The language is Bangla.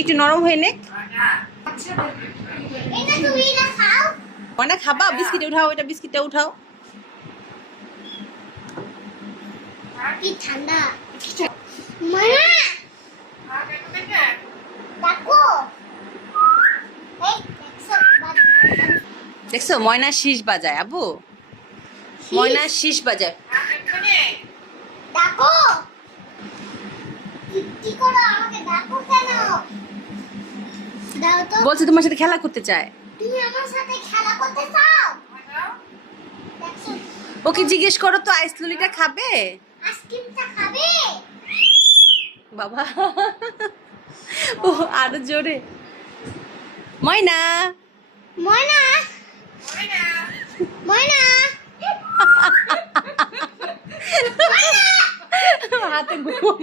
একটু নরম হয়ে নে। ময়না খাবা? বিস্কিট উঠাও, এটা বিস্কিটটা উঠাও। কি ঠান্ডা। ময়না দেখো, দেখছো ময়না শীষ বাজায় আবু, ময়না শীষ বাজায়। দেখো কি করো, আমাকে দেখো কেন? দাও তো। বলছে তোমার সাথে খেলা করতে চায়। তুমি আমার সাথে খেলা করতে চাও? দেখছো ওকে জিজ্ঞেস করো তো আইস ললিটা খাবে? আইসক্রিমটা খাবে? বাবা ও আরো জোরে। ময়না ময়না ময়না হাতে ঘুম।